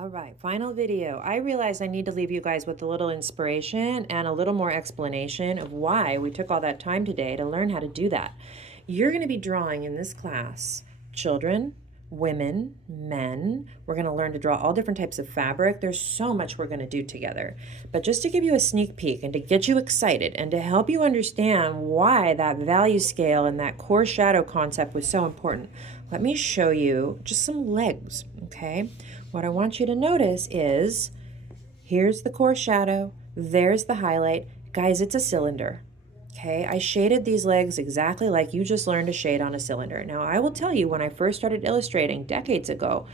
All right, final video. I realized I need to leave you guys with a little inspiration and a little more explanation of why we took all that time today to learn how to do that. You're going to be drawing in this class children, women, men. We're going to learn to draw all different types of fabric. There's so much we're going to do together. But just to give you a sneak peek and to get you excited and to help you understand why that value scale and that core shadow concept was so important, let me show you just some legs, okay? What I want you to notice is, here's the core shadow, there's the highlight. Guys, it's a cylinder, okay? I shaded these legs exactly like you just learned to shade on a cylinder. Now, I will tell you, when I first started illustrating decades ago,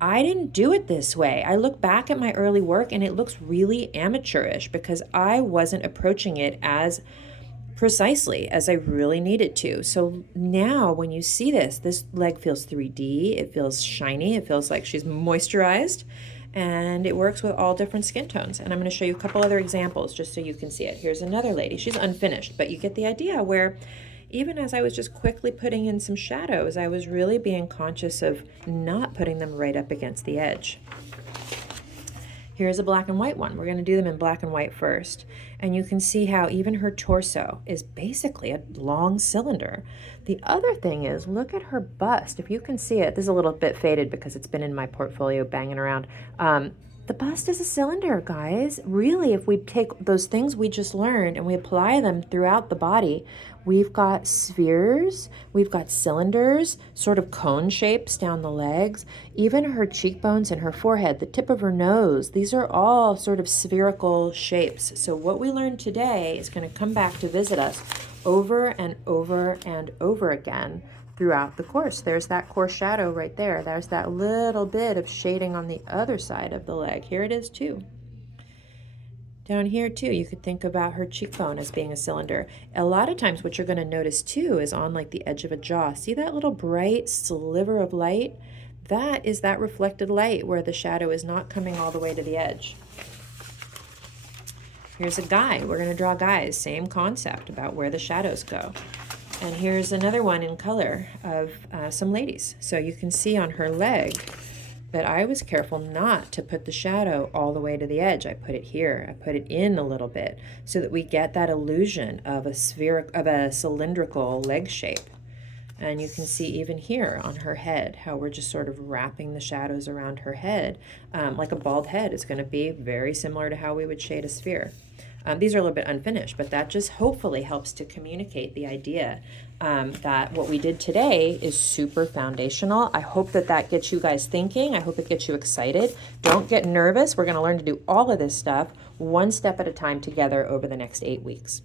I didn't do it this way. I look back at my early work and it looks really amateurish because I wasn't approaching it as precisely as I really needed to. So now when you see this leg feels 3D, it feels shiny, it feels like she's moisturized, and it works with all different skin tones. And I'm going to show you a couple other examples just so you can see it. Here's another lady. She's unfinished, but you get the idea where even as I was just quickly putting in some shadows, I was really being conscious of not putting them right up against the edge. Here's a black and white one. We're going to do them in black and white first. And you can see how even her torso is basically a long cylinder. The other thing is, look at her bust. If you can see it, this is a little bit faded because it's been in my portfolio banging around. The bust is a cylinder, guys. Really, if we take those things we just learned and we apply them throughout the body, we've got spheres, we've got cylinders, sort of cone shapes down the legs, even her cheekbones and her forehead, the tip of her nose. These are all sort of spherical shapes. So what we learned today is going to come back to visit us over and over and over again throughout the course. There's that core shadow right there. There's that little bit of shading on the other side of the leg. Here it is too. Down here too, you could think about her cheekbone as being a cylinder. A lot of times what you're going to notice too is on like the edge of a jaw. See that little bright sliver of light? That is that reflected light where the shadow is not coming all the way to the edge. Here's a guy. We're going to draw guys. Same concept about where the shadows go. And here's another one in color of some ladies. So you can see on her leg that I was careful not to put the shadow all the way to the edge. I put it here. I put it in a little bit so that we get that illusion of a cylindrical leg shape. And you can see even here on her head how we're just sort of wrapping the shadows around her head. Like a bald head is going to be very similar to how we would shade a sphere. These are a little bit unfinished, but that just hopefully helps to communicate the idea that what we did today is super foundational. I hope that that gets you guys thinking. I hope it gets you excited. Don't get nervous. We're going to learn to do all of this stuff one step at a time together over the next 8 weeks.